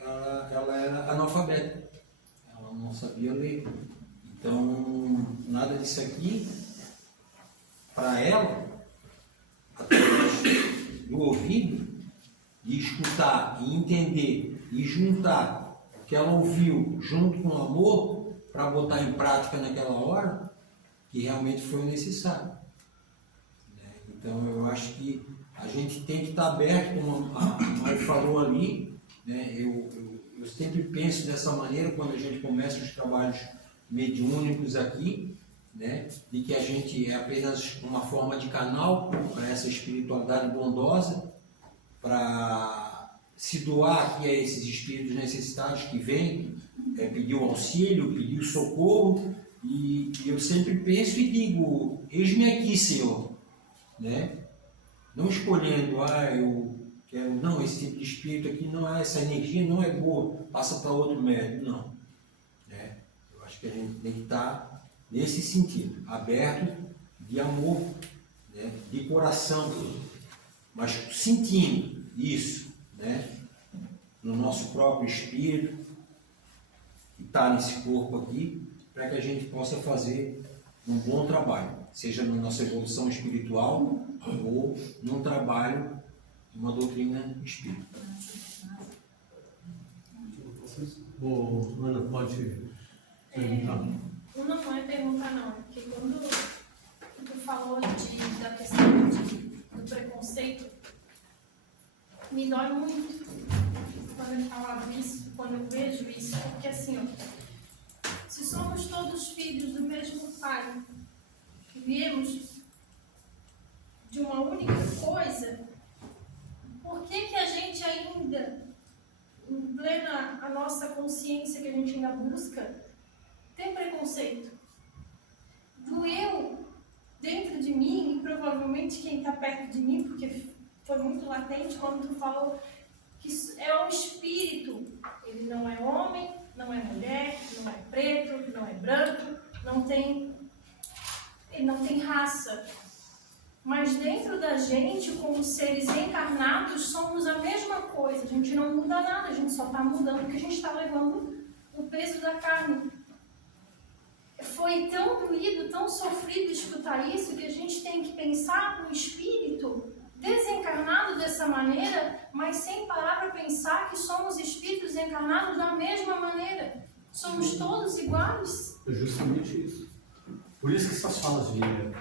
ela era analfabeta, ela não sabia ler. Então, nada disso aqui, para ela, através do ouvido, de escutar e entender e juntar o que ela ouviu junto com o amor, para botar em prática naquela hora, que realmente foi necessário. Então, eu acho que a gente tem que estar aberto, como a Mari falou ali, né? Eu sempre penso dessa maneira quando a gente começa os trabalhos mediúnicos aqui, né? De que a gente é apenas uma forma de canal para essa espiritualidade bondosa, para se doar aqui a esses espíritos necessitados que vêm pedir o auxílio, pedir o socorro, e eu sempre penso e digo, eis-me aqui, Senhor, né? Não escolhendo, eu quero, não, esse tipo de espírito aqui, não, essa energia não é boa, passa para outro médico, não. Né? Eu acho que a gente tem que estar nesse sentido, aberto de amor, né? De coração, mas sentindo isso, né? No nosso próprio espírito, que está nesse corpo aqui, para que a gente possa fazer um bom trabalho, seja na nossa evolução espiritual ou num trabalho de uma doutrina espírita. Ana, pode perguntar. Não é perguntar não, porque quando tu falou da questão do preconceito, me dói muito quando eu falava isso, quando eu vejo isso, porque assim, ó, se somos todos filhos do mesmo pai, que viemos de uma única coisa, por que a gente ainda, em plena a nossa consciência que a gente ainda busca, tem preconceito? Doeu dentro de mim, e provavelmente quem está perto de mim, porque foi muito latente quando tu falou que é um espírito, ele não é homem, não é mulher, não é preto, não é branco, ele não tem raça. Mas dentro da gente, como seres encarnados, somos a mesma coisa. A gente não muda nada, a gente só está mudando porque a gente está levando o peso da carne. Foi tão doído, tão sofrido escutar isso, que a gente tem que pensar no espírito desencarnado dessa maneira, mas sem parar para pensar que somos espíritos encarnados da mesma maneira. Somos todos iguais. É justamente isso. Por isso que essas falas vieram.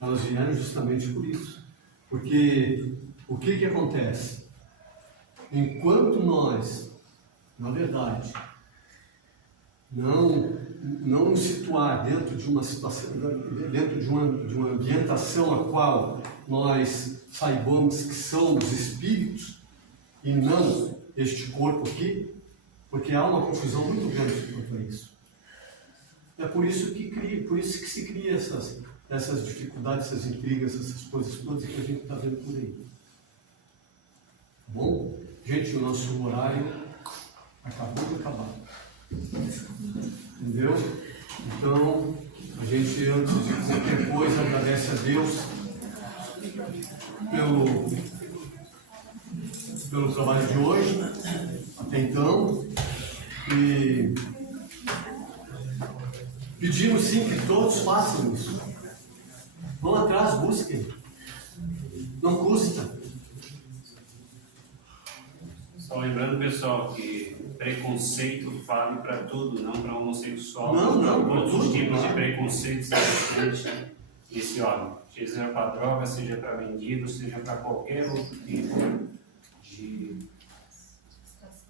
Elas vieram justamente por isso. Porque o que acontece? Enquanto nós, na verdade, não nos situar dentro de uma situação, dentro de uma ambientação a qual nós saibamos que somos espíritos e não este corpo aqui, porque há uma confusão muito grande quanto a isso. É por isso que se cria essas dificuldades, essas intrigas, essas coisas todas que a gente está vendo por aí. Tá bom? Gente, o nosso horário acabou de acabar. Entendeu? Então, a gente, antes de qualquer coisa, agradece a Deus pelo trabalho de hoje, até então, e pedimos sim que todos façam isso. Vão atrás, busquem. Não custa. Só lembrando, pessoal, que preconceito vale para tudo, não para homossexual. Não, todos os tudo, tipos claro. de preconceitos existentes nesse órgão. Seja para droga, seja para vendido, seja para qualquer outro tipo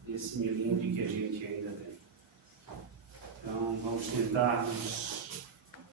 desse melindre que a gente ainda tem. Então, vamos tentar nos